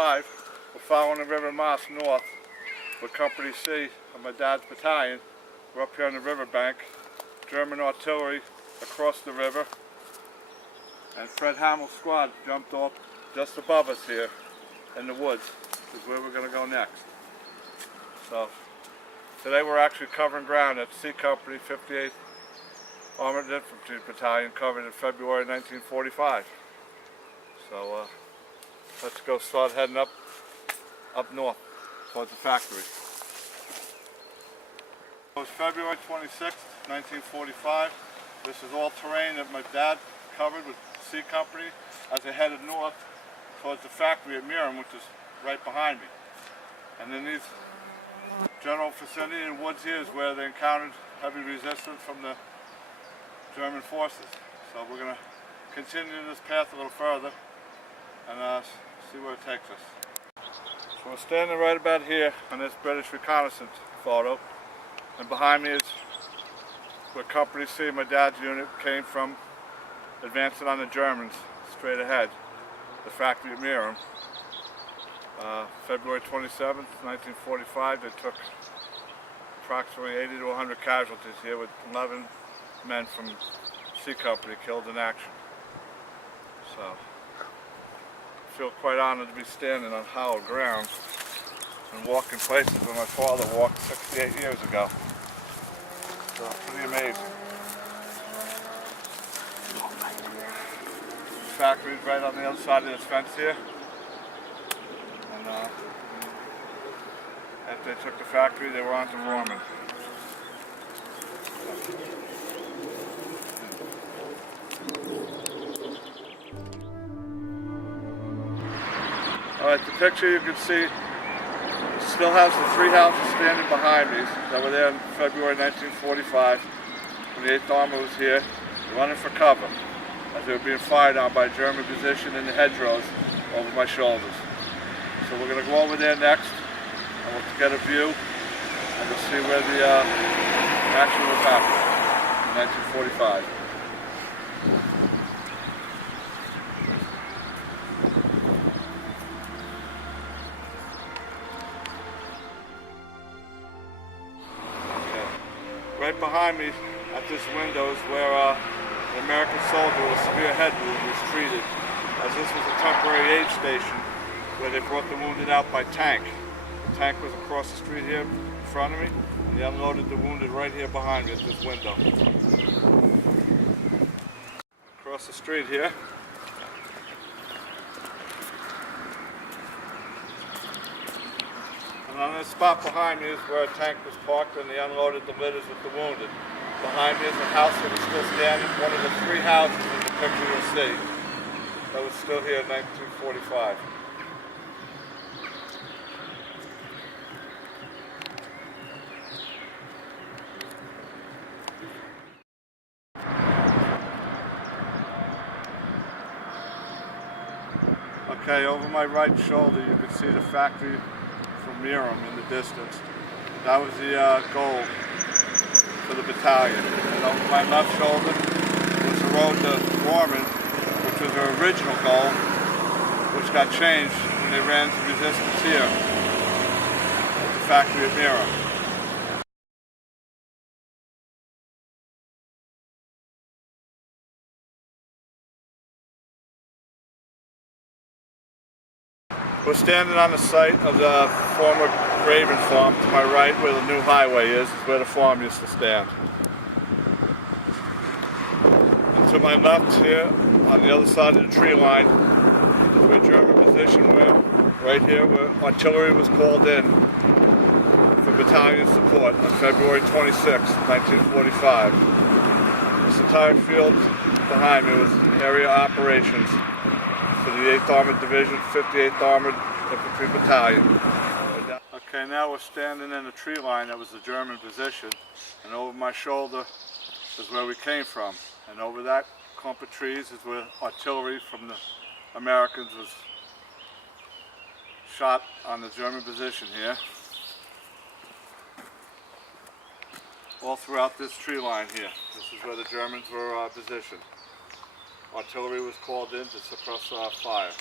5, we're following the River Moss north with Company C of my dad's battalion. We're up here on the riverbank. German artillery across the river. And Fred Hamill's squad jumped off just above us here in the woods, is where we're going to go next. So today we're actually covering ground at C Company 58th Armored Infantry Battalion, covered in February 1945. So let's go start heading up north towards the factory. It was February 26th, 1945. This is all terrain that my dad covered with C Company as they headed north towards the factory at Merum, which is right behind me. And then these general vicinity and woods here is where they encountered heavy resistance from the German forces. So we're going to continue this path a little further and see where it takes us. So we're standing right about here on this British reconnaissance photo, and behind me is where Company C, my dad's unit, came from, advancing on the Germans straight ahead, the factory at Merum. February 27th, 1945, they took approximately 80 to 100 casualties here, with 11 men from C Company killed in action. So I feel quite honored to be standing on hallowed ground and walking places where my father walked 68 years ago. So pretty amazing. The factory's right on the other side of this fence here. And after they took the factory, they were on to Merum. Alright, the picture you can see still has the three houses standing behind me that were there in February 1945 when the 8th Armor was here, running for cover as they were being fired on by a German position in the hedgerows over my shoulders. So we're going to go over there next and we'll get a view and we'll see where the action was happening in 1945. Right behind me at this window is where an American soldier with a severe head wound was treated, as this was a temporary aid station where they brought the wounded out by tank. The tank was across the street here in front of me, and they unloaded the wounded right here behind me at this window. Across the street here, and on this spot behind me is where a tank was parked and they unloaded the litters with the wounded. Behind me is a house that is still standing, one of the three houses in the picture you'll see that was still here in 1945. Okay, over my right shoulder you can see the factory from Merum in the distance. That was the goal for the battalion. And over my left shoulder was the road to Foreman, which was their original goal, which got changed when they ran into resistance here at the factory at Merum. We're standing on the site of the former Raven farm to my right, where the new highway is where the farm used to stand. And to my left here, on the other side of the tree line, is where German position where, right here, where artillery was called in for battalion support on February 26, 1945. This entire field behind me was area operations for the 8th Armored Division, 58th Armored Infantry Battalion. Okay, now we're standing in a tree line that was the German position, and over my shoulder is where we came from. And over that clump of trees is where artillery from the Americans was shot on the German position here. All throughout this tree line here. This is where the Germans were positioned. Artillery was called in to suppress fire.